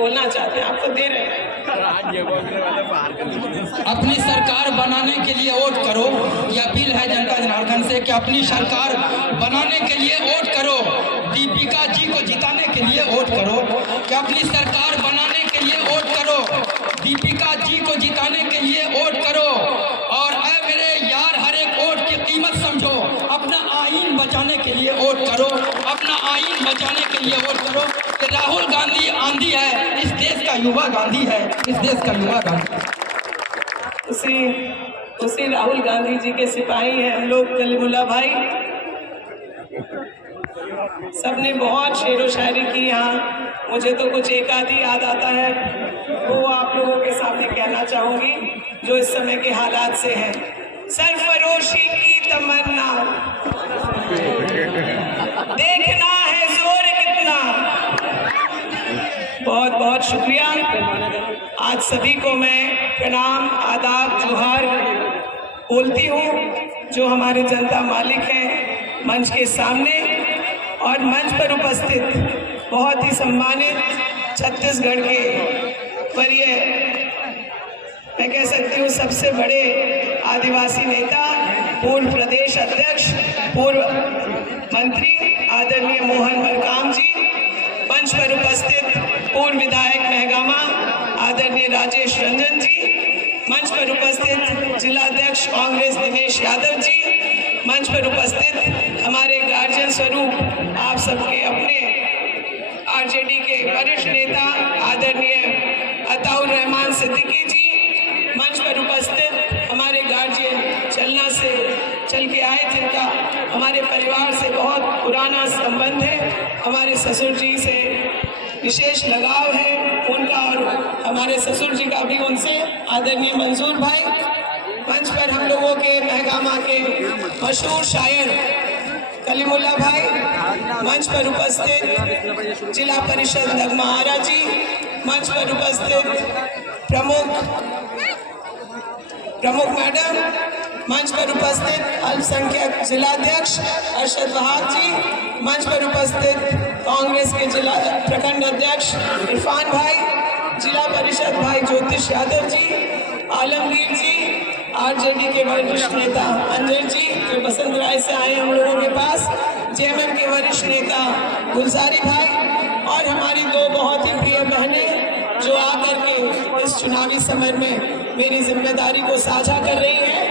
बोलना चाहते हैं, आपको दे रहे हैं। अपनी सरकार बनाने के लिए वोट करो। यह अपील है जनता जनार्दन से कि अपनी सरकार बनाने के लिए वोट करो। दीपिका जी को जिताने के लिए वोट करो। कि अपनी सरकार बनाने के लिए वोट करो। दीपिका जी को जिताने के लिए वोट करो। और ऐ मेरे यार, हर एक वोट की कीमत समझो। अपना आईन बचाने के लिए वोट करो। अपना आईन बचाने के लिए वोट करो। कि राहुल गांधी आंधी है, इस देश का युवा गांधी है, इस देश का युवा गांधी। उसी राहुल गांधी जी के सिपाही हैं हम लोग, कलीमुल्ला भाई। सबने बहुत शेरो शायरी की यहाँ, मुझे तो कुछ एक आधी याद आता है, वो आप लोगों के सामने कहना चाहूंगी जो इस समय के हालात से है। सरफरोशी की तमन्ना, देखना है जोर कितना। बहुत बहुत शुक्रिया। आज सभी को मैं प्रणाम, आदाब, जोहार बोलती हूँ। जो हमारे जनता मालिक हैं मंच के सामने और मंच पर उपस्थित बहुत ही सम्मानित छत्तीसगढ़ के वरीय, मैं कह सकती हूँ सबसे बड़े आदिवासी नेता, पूर्व प्रदेश अध्यक्ष, पूर्व मंत्री आदरणीय मोहन मरकाम जी, मंच पर उपस्थित पूर्व विधायक महगामा आदरणीय राजेश रंजन जी, मंच पर उपस्थित जिलाध्यक्ष कांग्रेस दिनेश यादव जी, मंच पर उपस्थित हमारे गार्जियन स्वरूप आप सबके अपने आरजेडी के वरिष्ठ नेता आदरणीय अताउर रहमान सिद्दीकी जी, मंच पर उपस्थित हमारे गार्जियन चलना से चल के आए, जिनका हमारे परिवार से बहुत पुराना संबंध है, हमारे ससुर जी से विशेष लगाव है उनका, और हमारे ससुर जी का भी उनसे, आदरणीय मंजूर भाई। मंच पर हम लोगों के महगामा के मशहूर शायर कलीमुल्ला भाई, मंच पर उपस्थित जिला परिषद नगमा आरा जी, मंच पर उपस्थित प्रमुख मैडम, मंच पर उपस्थित अल्पसंख्यक जिलाध्यक्ष अरशद वहाब जी, मंच पर उपस्थित कांग्रेस के जिला प्रखंड अध्यक्ष इरफान भाई, जिला परिषद भाई ज्योतिष यादव जी, आलमगीर जी, आरजेडी के वरिष्ठ नेता अंजन जी जो बसंत राय से आए हम लोगों के पास, जेएमएम के वरिष्ठ नेता गुलजारी भाई, और हमारी दो बहुत ही प्रिय बहनें जो आकर के इस चुनावी समर में मेरी जिम्मेदारी को साझा कर रही है।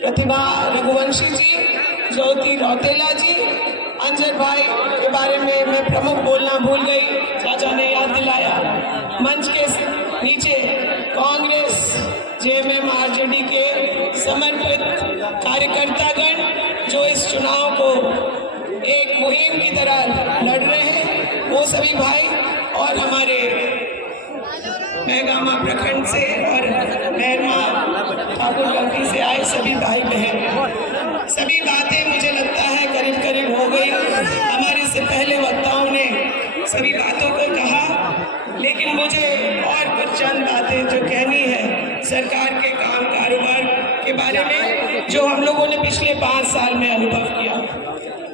प्रतिभा रघुवंशी जी, ज्योति रौतेला जी, अंजन भाई के बारे में मैं प्रमुख बोलना भूल गई, चाचा ने याद दिलाया। मंच के नीचे कांग्रेस जेएमएम आरजेडी के समर्पित कार्यकर्तागण जो इस चुनाव को एक मुहिम की तरह लड़ रहे हैं, वो सभी भाई, और हमारे महगामा प्रखंड से और मेहरमा ठाकुरगंगी से आए सभी भाई बहन। सभी बातें मुझे लगता है करीब करीब हो गई। हमारे से पहले वक्ताओं ने सभी बातों को कहा, लेकिन मुझे और कुछ चंद बातें जो कहनी है सरकार के काम कारोबार के बारे में जो हम लोगों ने पिछले 5 साल में अनुभव किया।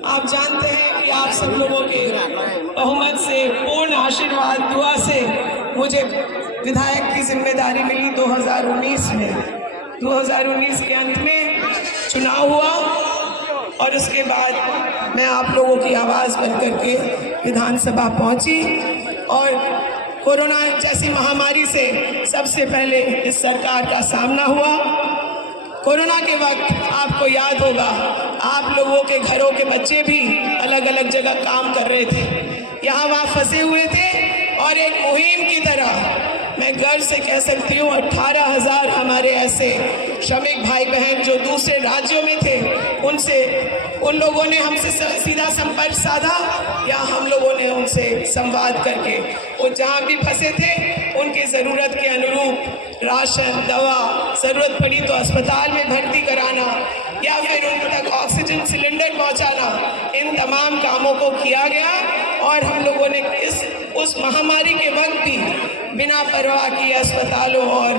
आप जानते हैं कि आप सब लोगों के बहुमत से, पूर्ण आशीर्वाद दुआ से मुझे विधायक की जिम्मेदारी मिली 2019 में। 2019 के अंत में चुनाव हुआ और उसके बाद मैं आप लोगों की आवाज़ बन करके विधानसभा पहुंची, और कोरोना जैसी महामारी से सबसे पहले इस सरकार का सामना हुआ। कोरोना के वक्त आपको याद होगा, आप लोगों के घरों के बच्चे भी अलग अलग जगह काम कर रहे थे, यहाँ वहाँ फंसे हुए थे, और एक मुहिम की तरह मैं गर्व से कह सकती हूँ 18,000 हमारे ऐसे श्रमिक भाई बहन जो दूसरे राज्यों में थे, उन लोगों ने हमसे सीधा संपर्क साधा, या हम लोगों ने उनसे संवाद करके वो जहाँ भी फंसे थे उनकी ज़रूरत के अनुरूप राशन, दवा, ज़रूरत पड़ी तो अस्पताल में भर्ती कराना, या फिर उन तक ऑक्सीजन सिलेंडर पहुँचाना, इन तमाम कामों को किया गया। और हम लोगों ने उस महामारी के वक्त भी बिना परवाह किए अस्पतालों और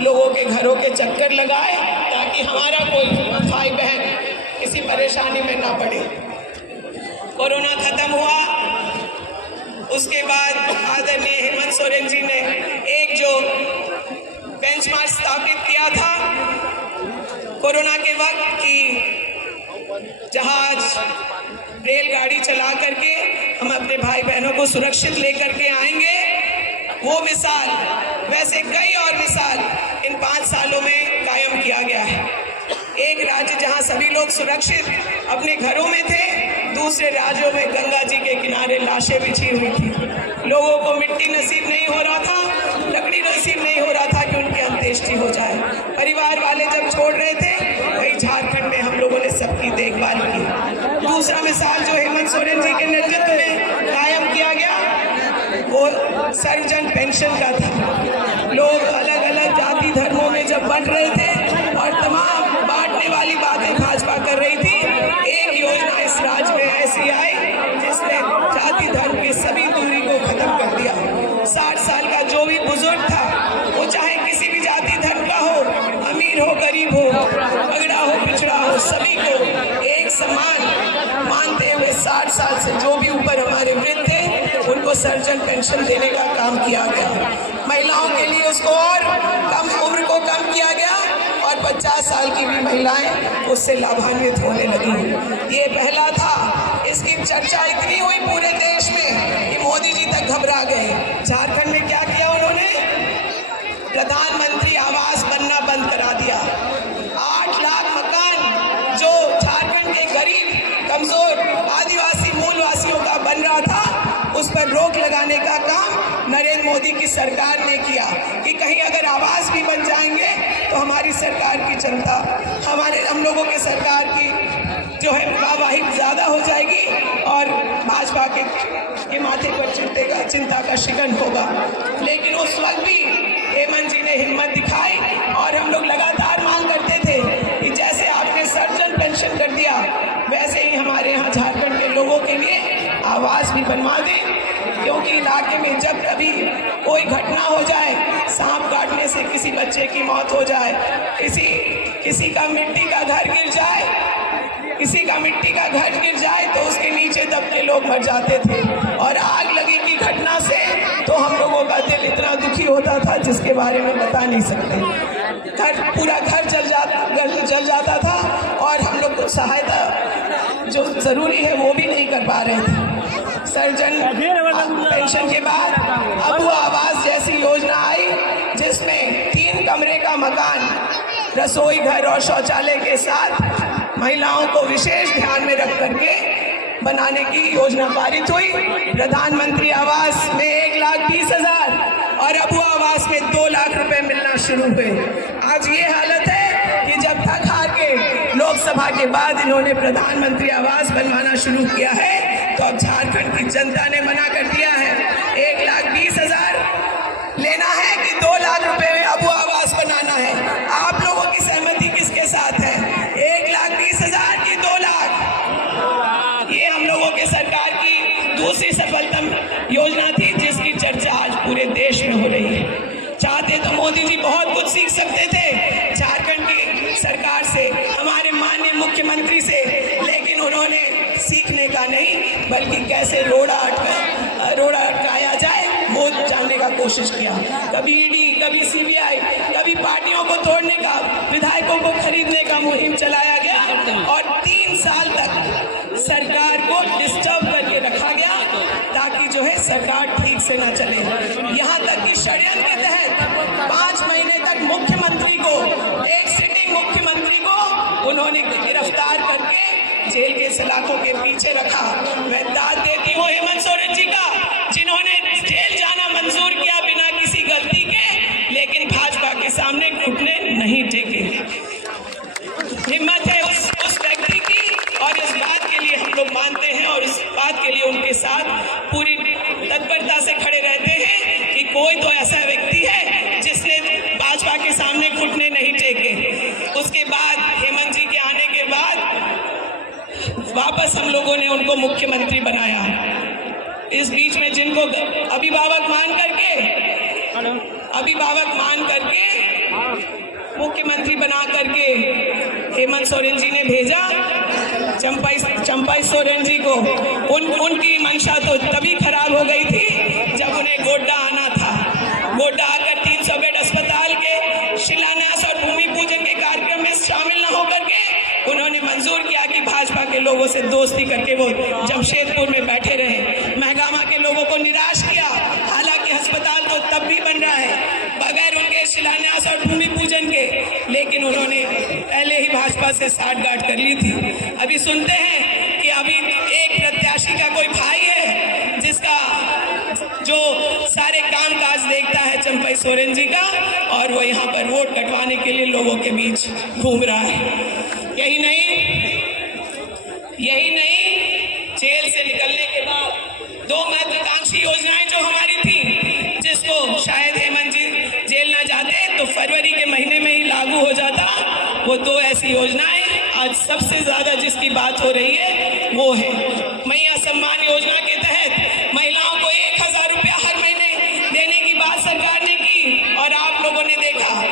लोगों के घरों के चक्कर लगाए, ताकि हमारा कोई भाई बहन किसी परेशानी में ना पड़े। कोरोना खत्म हुआ, उसके बाद आदरणीय हेमंत सोरेन जी ने एक जो बेंचमार्क स्थापित किया था कोरोना के वक्त कि जहाज रेलगाड़ी चला करके हम अपने भाई बहनों को सुरक्षित लेकर के आएंगे, वो मिसाल, वैसे कई और मिसाल इन 5 सालों में कायम किया गया है। एक राज्य जहां सभी लोग सुरक्षित अपने घरों में थे, दूसरे राज्यों में गंगा जी के किनारे लाशें बिछी हुई थी। लोगों को मिट्टी नसीब नहीं हो रहा था, लकड़ी नसीब नहीं हो रहा था कि उनकी अंत्येष्टि हो जाए। परिवार वाले जब छोड़ रहे थे, वही झारखंड में हम लोगों ने सबकी देखभाल की। दूसरा मिसाल जो हेमंत सोरेन जी के नेतृत्व में कायम किया गया, वो सर्वजन पेंशन का था। लोग अलग अलग जाति धर्मों में जब बंट रहे थे और तमाम बांटने वाली बातें भाजपा कर रही थी, एक योजना इस राज्य में ऐसी आई जिसने जाति धर्म की सभी दूरी को खत्म कर दिया। 60 साल का जो भी बुजुर्ग था, वो चाहे किसी भी जाति धर्म का हो, अमीर हो गरीब हो, पगड़ा हो पिछड़ा हो, सभी को एक समान मानते हुए 60 साल से जो भी ऊपर हमारे वृद्ध थे, उनको सर्वजन पेंशन देने का काम किया गया। महिलाओं के लिए उसको और कम उम्र को कम किया गया और 50 साल की भी महिलाएं उससे लाभान्वित होने लगी। ये पहला था। इसकी चर्चा इतनी हुई पूरे देश में कि मोदी जी तक घबरा गए। झारखंड में क्या किया उन्होंने? प्रधानमंत्री आवास बनना बंद करा दिया। 8 लाख मकान जो झारखंड के गरीब, कमजोर, आदिवासी मूलवासियों का बन रहा था, उस पर रोक लगाने का काम नरेंद्र मोदी की सरकार ने किया कि कहीं अगर आवास भी बन जाएंगे तो हमारी सरकार की जनता, हम लोगों के सरकार की जो है वाहवाही ज़्यादा हो जाएगी और भाजपा के माथे पर चिंता का शिकन होगा। लेकिन उस वक्त भी हेमंत जी ने हिम्मत दिखाई और हम लोग लगातार मांग करते थे कि जैसे आपने सर्वजन पेंशन कर दिया, वैसे ही हमारे यहाँ झारखंड के लोगों के लिए आवास भी बनवा दें, क्योंकि इलाके में जब कभी कोई घटना हो जाए, सांप काटने से किसी बच्चे की मौत हो जाए, किसी का मिट्टी का घर गिर जाए, तो उसके नीचे दब के लोग मर जाते थे। और आग लगी की घटना से तो हम लोगों का दिल इतना दुखी होता था जिसके बारे में बता नहीं सकते। पूरा घर जल जाता था और हम लोग को सहायता जो जरूरी है वो भी नहीं कर पा रहे थे। सर्वजन पेंशन के बाद अब वो आवास जैसी योजना आई जिसमें 3 कमरे का मकान, रसोई घर और शौचालय के साथ महिलाओं को विशेष ध्यान में रख करके बनाने की योजना पारित हुई। प्रधानमंत्री आवास में 1,20,000 और अबू आवास में 2 लाख रुपए मिलना शुरू हुए। आज ये हालत है कि जब थक हार के लोकसभा के बाद इन्होंने प्रधानमंत्री आवास बनवाना शुरू किया है, तो अब झारखंड की जनता ने मना कर दिया है। 1,20,000 लेना है कि 2 लाख रुपए में अबू आवास बनाना है? आप लोगों की सहमति किसके साथ है? 1,20,000 की 2 लाख? ये हम लोगों के सरकार की दूसरी सफलतम योजना थी जिसकी चर्चा आज पूरे देश में हो रही है। चाहते तो मोदी जी बहुत कुछ सीख सकते थे झारखंड की सरकार से, हमारे माननीय मुख्यमंत्री से, लेकिन उन्होंने सीखने का नहीं बल्कि कैसे रोड़ा अटकाया जाए वो जानने का कोशिश किया। कभी ईडी, कभी सीबीआई, कभी पार्टियों को तोड़ने का, विधायकों को खरीदने का मुहिम चलाया गया और 3 साल तक सरकार को डिस्टर्ब करके रखा गया ताकि जो है सरकार ठीक से न चले। यहाँ तक कि षड्यंत्र के तहत 5 महीने तक मुख्यमंत्री को, एक सिटिंग मुख्यमंत्री को उन्होंने गिरफ्तार करके जेल के सलाखों के पीछे रखा। मैं दाद देती हूँ हेमंत सोरेन जी का, जिन्होंने जेल जाना मंजूर किया बिना किसी गलती के, लेकिन भाजपा के सामने घुटने नहीं टेके। हिम्मत है उस व्यक्ति की और इस बात के लिए हम लोग मानते हैं और इस बात के लिए उनके साथ पूरी तत्परता से खड़े रहते हैं कि कोई तो ऐसा व्यक्ति है जिसने भाजपा के सामने घुटने नहीं टेके। उसके बाद हेमंत जी के आने के बाद वापस हम लोगों ने उनको मुख्यमंत्री बनाया। इस बीच में जिनको अभिभावक मान करके मुख्यमंत्री बना करके हेमंत सोरेन जी ने भेजा, चंपाई सोरेन जी को उनकी मंशा तो तभी खराब हो गई थी जब उन्हें गोड्डा आना था। गोड्डा आकर 300 बेड अस्पताल के शिलान्यास और भूमि पूजन के कार्यक्रम में शामिल न होकर के उन्होंने मंजूर किया कि भाजपा के लोगों से दोस्ती करके वो जमशेदपुर में बैठे रहे। महगामा के लोगों को निराश किया। हालांकि अस्पताल तो तब भी बन रहा है बगैर उनके शिलान्यास और भूमि पूजन के, लेकिन उन्होंने पहले ही भाजपा से साठगांठ कर ली थी। अभी सुनते हैं कि अभी एक प्रत्याशी का कोई भाई है जिसका जो सारे कामकाज देखता है चंपाई सोरेन जी का, और वो यहाँ पर वोट कटवाने के लिए लोगों के बीच घूम रहा है। यही नहीं, जेल से निकलने के बाद 2 महत्वाकांक्षी योजनाएं जो हमारी थी, जिसको शायद हेमंत जी जेल ना जाते तो फरवरी के महीने में ही लागू हो जाता, वो 2 ऐसी योजनाएं आज सबसे ज्यादा जिसकी बात हो रही है वो है मैया सम्मान योजना के तहत महिलाओं को 1000 रुपया हर महीने देने की बात सरकार ने की, और आप लोगों ने देखा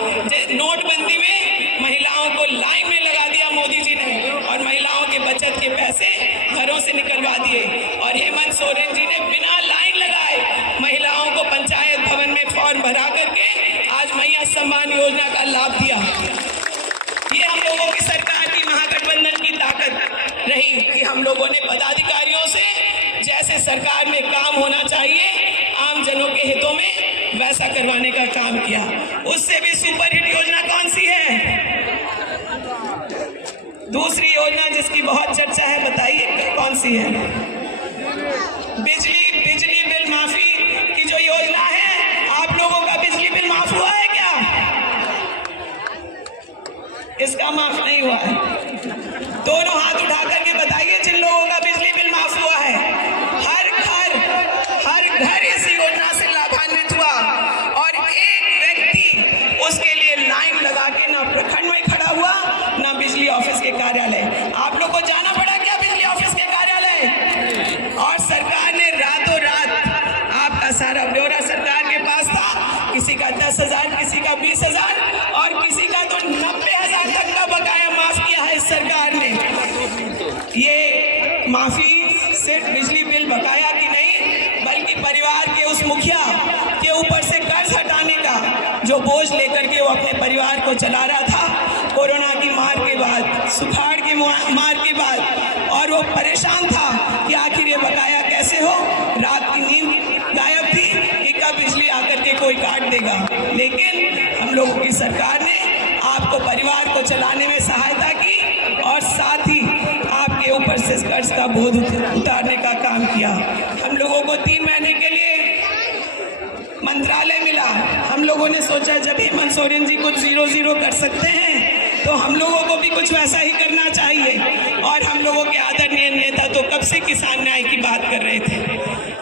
नोटबंदी में महिलाओं को लाइन में लगा दिया मोदी जी ने, और महिलाओं के बचत के पैसे घरों से निकलवा दिए। और हेमंत सोरेन जी ने बिना लाइन लगाए महिलाओं को पंचायत भवन में फॉर्म भरा करके आज मैया सम्मान योजना का लाभ दिया। ये हम लोगों की सरकार की महागठबंधन की ताकत रही कि हम लोगों ने पदाधिकारियों से जैसे सरकार में काम होना चाहिए आम जनों के हितों में वैसा करवाने का काम किया। उससे भी सुपरहिट योजना कौन सी है? दूसरी योजना जिसकी बहुत चर्चा है, बताइए कौन सी है? बिजली बिल माफी की जो योजना है। आप लोगों का बिजली बिल माफ हुआ है क्या? इसका माफ नहीं हुआ है। दोनों हाथ उठा करके बताइए जिन लोगों का बिजली बिल माफ हुआ है। हर घर इस योजना से लाभान्वित हुआ, और एक व्यक्ति उसके लिए लाइन लगा के ना प्रखंड में खड़ा हुआ ना बिजली ऑफिस के कार्यालय। आप लोग को जाना पड़ा क्या बिजली ऑफिस के कार्यालय? और सरकार ने रातों रात आपका सारा ब्यौरा सरकार के पास था, किसी का 10,000, किसी का 20,000 और किसी का तो 90,000 तक का बकाया माफ किया है इस सरकार ने। ये माफी सिर्फ बिजली बिल बकाया की नहीं, बल्कि परिवार के उस मुखिया के ऊपर से कर्ज हटाने का जो बोझ लेकर के वो अपने परिवार को चला रहा था कोरोना की मार के बाद, सुखाड़ की मार के बाद, और वो परेशान था कि आखिर ये बकाया कैसे हो। रात की नींद गायब थी कि कब बिजली आकर के कोई काट देगा। लेकिन हम लोगों की सरकार ने आपको परिवार को चलाने में सहायता की, और साथ ही आपके ऊपर से कर्ज का बोझ उतारने का काम किया। हम लोगों को 3 महीने के लिए मंत्रालय मिला। हम लोगों ने सोचा जब हेमंत सोरेन जी कुछ 0-0 कर सकते हैं तो हम लोगों को भी कुछ वैसा ही करना चाहिए। और हम लोगों के आदरणीय नेता तो कब से किसान न्याय की बात कर रहे थे।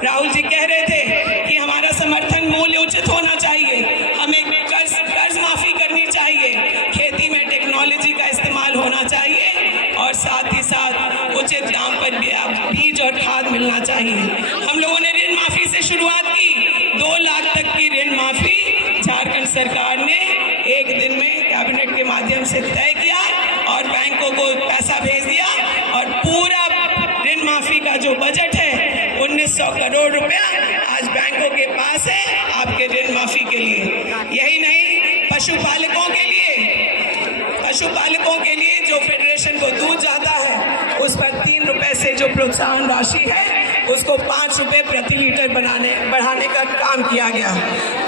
राहुल जी कह रहे थे कि हमारा समर्थन मूल्य उचित होना चाहिए, हमें कर्ज माफी करनी चाहिए, खेती में टेक्नोलॉजी का इस्तेमाल होना चाहिए, और साथ ही साथ उचित दाम पर बीज और खाद मिलना चाहिए। हम लोगों ने ऋण माफी से शुरुआत की। 2 लाख तक की ऋण माफी झारखंड सरकार ने एक दिन में कैबिनेट के माध्यम से तय किया, और बैंकों को पैसा भेज दिया, और पूरा ऋण माफी का जो बजट है 1900 करोड़ रुपया आज बैंकों के पास है आपके ऋण माफी के लिए। यही नहीं, पशुपालकों के लिए जो फेडरेशन को दूध जाता है उस पर 3 रुपए से जो प्रोत्साहन राशि है उसको 5 रुपए प्रति लीटर बढ़ाने का काम किया गया।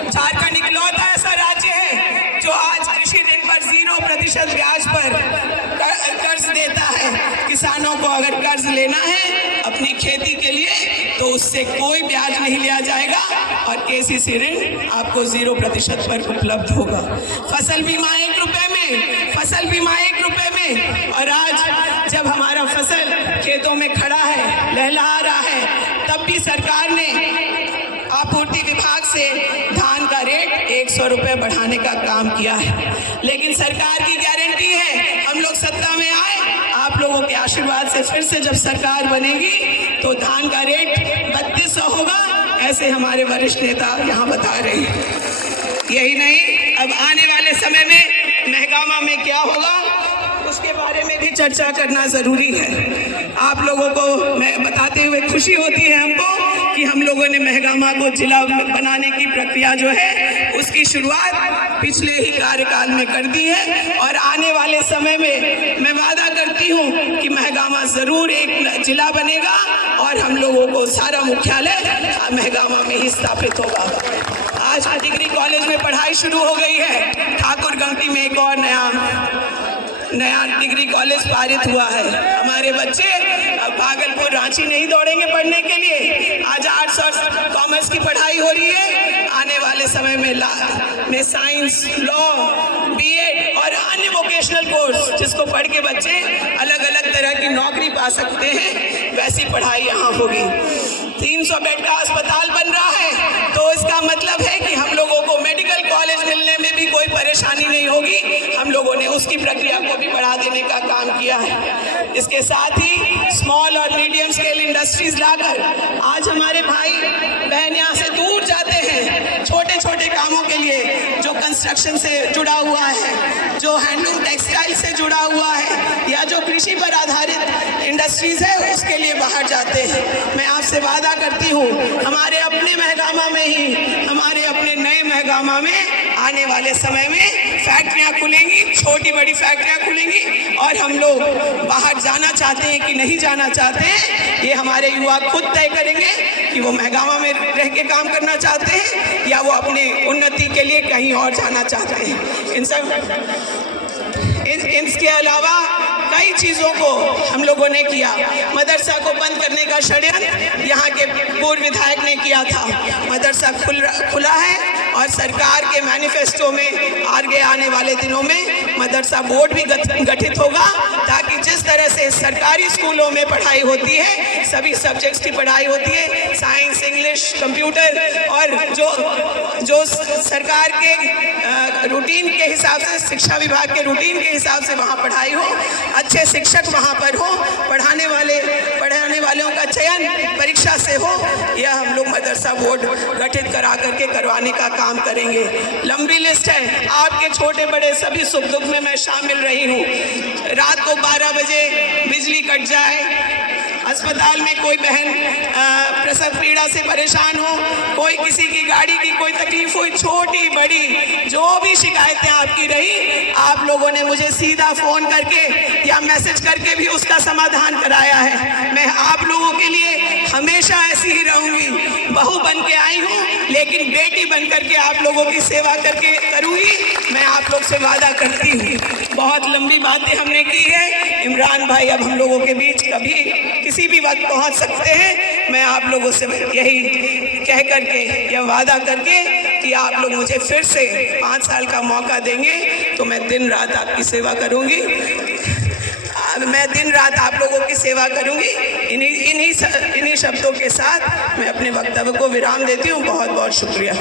झारखंड इकलौता ऐसा राज्य है जो आज कृषि ऋण पर 0% ब्याज पर कर्ज देता है। किसानों को अगर कर्ज लेना है अपनी खेती के लिए तो उससे कोई ब्याज नहीं लिया जाएगा, और केसीसी ऋण आपको 0% पर उपलब्ध होगा। फसल बीमा 1 रुपए में, और आज जब हमारा फसल खेतों में खड़ा है, लहलहा रहा है, तब भी सरकार ने आपूर्ति विभाग से धान का रेट 100 रुपए बढ़ाने का काम किया है। लेकिन सरकार की गारंटी है हम लोग सत्ता में आए, आप लोगों के आशीर्वाद से फिर से जब सरकार बनेगी तो धान का रेट 3200 होगा, ऐसे हमारे वरिष्ठ नेता यहाँ बता रहे हैं। यही नहीं, अब आने वाले समय में महगामा में क्या होगा कॉलेज के बारे में भी चर्चा करना ज़रूरी है। आप लोगों को मैं बताते हुए खुशी होती है हमको कि हम लोगों ने महगामा को जिला बनाने की प्रक्रिया जो है उसकी शुरुआत पिछले ही कार्यकाल में कर दी है और आने वाले समय में मैं वादा करती हूँ कि महगामा ज़रूर एक जिला बनेगा और हम लोगों को सारा मुख्यालय महगामा में ही स्थापित होगा। आज डिग्री कॉलेज में पढ़ाई शुरू हो गई है। ठाकुर गंगटी में एक और नया डिग्री कॉलेज पारित हुआ है। हमारे बच्चे अब भागलपुर रांची नहीं दौड़ेंगे पढ़ने के लिए। आज आर्ट्स और कॉमर्स की पढ़ाई हो रही है। आने वाले समय में साइंस, लॉ, बीएड और अन्य वोकेशनल कोर्स जिसको पढ़ के बच्चे अलग अलग तरह की नौकरी पा सकते हैं, वैसी पढ़ाई यहाँ होगी। 300 बेड का अस्पताल बन रहा है तो इसका मतलब है कि हम लोगों को मेडिकल कॉलेज मिलने में भी कोई परेशानी नहीं होगी। हम लोगों ने उसकी प्रक्रिया को भी बढ़ा देने का काम किया है। इसके साथ ही स्मॉल और मीडियम स्केल इंडस्ट्रीज लाकर आज हमारे भाई बहन यहाँ से दूर जाते हैं छोटे छोटे कामों के लिए, जो कंस्ट्रक्शन से जुड़ा हुआ है, जो हैंडलूम टेक्सटाइल से जुड़ा हुआ है या जो कृषि पर आधारित इंडस्ट्रीज है उसके लिए बाहर जाते हैं। मैं आपसे वादा करती हूँ हमारे अपने महगामा में ही, हमारे अपने नए महगामा में आने वाले समय में फैक्ट्रियाँ खुलेंगी, छोटी बड़ी फैक्ट्रियाँ खुलेंगी और हम लोग बाहर जाना चाहते हैं कि नहीं जाना चाहते हैं ये हमारे युवा खुद तय करेंगे कि वो महगामा में रह के काम करना चाहते हैं या वो अपने उन्नति के लिए कहीं और जाना चाहते हैं। इसके अलावा कई चीज़ों को हम लोगों ने किया। मदरसा को बंद करने का षड्यंत्र यहाँ के पूर्व विधायक ने किया था। मदरसा खुला है और सरकार के मैनिफेस्टो में आगे आने वाले दिनों में मदरसा बोर्ड भी गठित होगा ताकि जिस तरह से सरकारी स्कूलों में पढ़ाई होती है, सभी सब्जेक्ट्स की पढ़ाई होती है, साइंस, इंग्लिश, कंप्यूटर और जो सरकार के रूटीन के हिसाब से, शिक्षा विभाग के रूटीन के हिसाब से वहाँ पढ़ाई हो, अच्छे शिक्षक वहाँ पर हो, पढ़ाने वालों का चयन परीक्षा से हो, यह हम लोग मदरसा बोर्ड गठित करा करके करवाने का काम करेंगे। लंबी लिस्ट है। आपके छोटे बड़े सभी सुख दुख में मैं शामिल रही हूँ। रात को 12 बजे बिजली कट जाए, अस्पताल में कोई बहन प्रसव पीड़ा से परेशान हो, कोई किसी की गाड़ी की कोई तकलीफ हुई, छोटी बड़ी जो भी शिकायतें आपकी रही, आप लोगों ने मुझे सीधा फ़ोन करके या मैसेज करके भी उसका समाधान कराया है। मैं आप लोगों के लिए हमेशा ऐसी ही रहूँगी। बहू बन के आई हूँ लेकिन बेटी बन करके आप लोगों की सेवा करके करूँगी। मैं आप लोग से वादा करती हूँ। बहुत लंबी बातें हमने की है। इमरान भाई अब हम लोगों के बीच कभी किसी भी वक्त पहुंच सकते हैं। मैं आप लोगों से यही कह करके, यह वादा करके कि आप लोग मुझे फिर से 5 साल का मौका देंगे तो मैं दिन रात आपकी सेवा करूंगी। मैं दिन रात आप लोगों की सेवा करूंगी। इन्हीं शब्दों के साथ मैं अपने वक्तव्य को विराम देती हूँ। बहुत बहुत शुक्रिया।